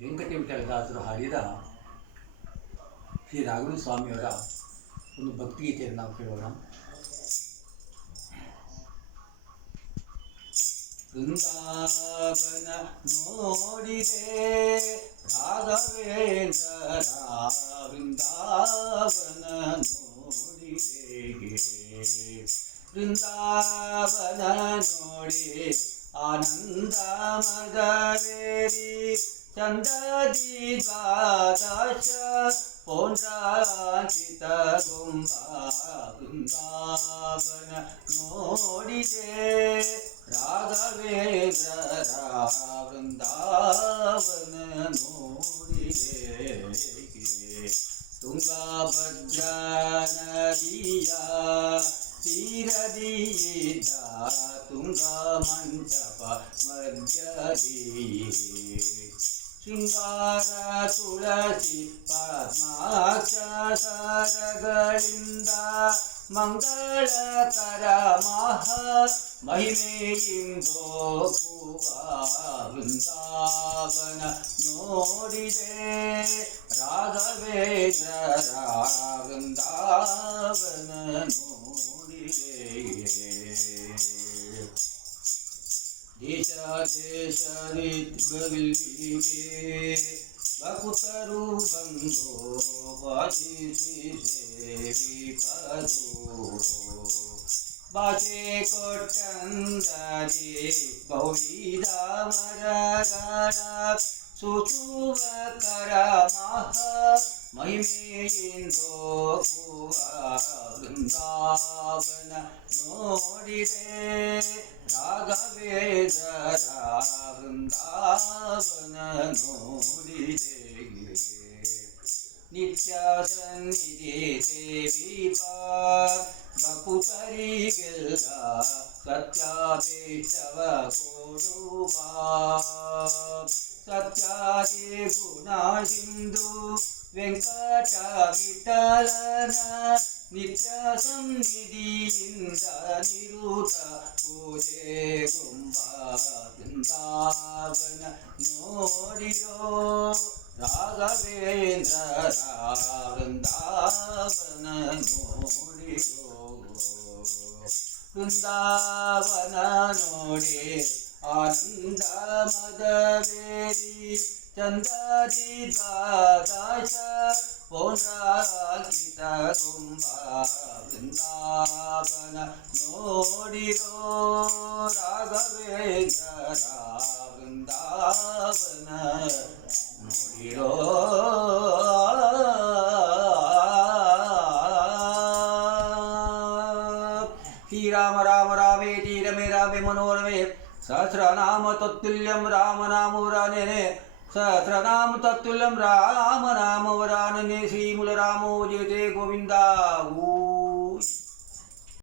ವೆಂಕಟವಿಠಲದಾಸರು ಹಾಡಿದ ಶ್ರೀ ರಾಘವೇಂದ್ರ ಸ್ವಾಮಿಯವರ ಒಂದು ಭಕ್ತಿಗೀತೆಯನ್ನು ನಾವು ಕೇಳೋಣ. ವೃಂದಾವನ ನೋಡಿದೆ ರಾಘವೇಂದ್ರ, ವೃಂದಾವನ ನೋಡಿದೆ, ವೃಂದಾವನ ನೋಡಿ ಆನಂದ ಮದವೇರಿ ಚಂದದಿ ದ್ವಾದಶ ಪೌಂಡ್ರಾಂಕಿತ ಗೊಂಬ. ವೃಂದಾವನ ನೋಡಿದೆ ರಾಘವೇಂದ್ರ, ವೃಂದಾವನ ನೋಡಿದೆ. ತುಂಗಭದ್ರಾ ನದಿಯ ತೀರದಿದ್ದ ತುಂಗ ಮಂಟಪ ಮಧ್ಯದಿ ಶೃಂಗಾರ ತುಳಸಿ ಪದ್ಮಾಕ್ಷ ಸರಗಳಿಂದ ಮಂಗಳಕರ ಮಹ ಮಹಿಮೆಯಿಂದೋಪುವ. ವೃಂದಾವನ ನೋಡಿದೆ ರಾಘವೇಂದ್ರ, ವೃಂದಾವನ ನೋಡಿದೆ. ದೇಶ ದೇಶಗಳಿಗೆ ಭಕ್ತರು ಬಂದು ವಾದಿಸಿ ಸೇವಿಪರು. ಭಾಷೆ ಕೊಟ್ಟಂದರಿ ಬಹುವಿಧ ಮರಗಳ ಸುಚುವ ಕರ ಮಹ ಮಹಿಮೆಯಿಂದೋಪುವ. ವೃಂದಾವನ ನೋಡಿದೆ ರಾಘವೇಂದ್ರ, ವೃಂದಾವನ ನೋಡಿದೆ. ನಿತ್ಯ ಸನ್ನಿಧಿ ಸೇವಿಪ ಭಕ್ತರಿಗೆಲ್ಲ ಸತ್ಯಾಪೇಕ್ಷವ ಕೊಡುವ. ಸತ್ಯಾದಿ ಗುಣ ಸಿಂಧು ವೆಂಕಟ ವಿಠಲನ ನಿತ್ಯ ಸನ್ನಿಧಿಯಿಂದ ನಿರುತ ಪೂಜೆ ಗುಂಬ. ವೃಂದಾವನ ನೋಡಿರೋ ರಾಘವೇಂದ್ರ, ವೃಂದಾವನ ನೋಡಿರೋ. ವೃಂದಾವನ ನೋಡಿ ಆನಂದ ಮದವೇರಿ ಚಂದದಿ ದ್ವಾದಶ ಪೌಂಡ್ರಾಂಕಿತ ಗೊಂಬ. ವೃಂದಾವನ ನೋಡಿರೋ ರಾಘವೇಂದ್ರ, ವೃಂದಾವನ ನೋಡಿರೋ. ಶ್ರೀರಾಮ ರಾಮ ರಾಮೇತಿ ರಮೇ ರಾಮೇ ಮನೋರಮೆ ಸಹಸ್ರನಾಮ ತತ್ತುಲ್ಯಂ ರಾಮ ನಾಮವರಾನೇ. ಸಹಸ್ರನಾಮ ತತ್ತುಲ್ಯಂ ರಾಮ ನಾಮವರಾನೇ. ಶ್ರೀಮೂಲ ರಾಮೋ ಜಯತೆ ಗೋವಿಂದ.